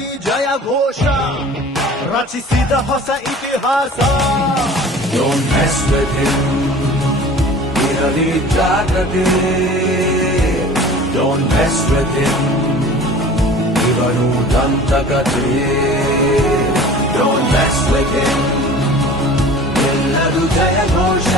ಈ ಜಯ ಘೋಷ ರಚಿಸಿದ ಹೊಸ ಇತಿಹಾಸ. Don't mess with him, ಇರಲಿ ಜಾಗ್ರತೆ. Don't mess with him, ಇವನು ದಂತಕಥೆ. Don't mess with him, ಎಲ್ಲರೂ ಜಯ ಘೋಷ.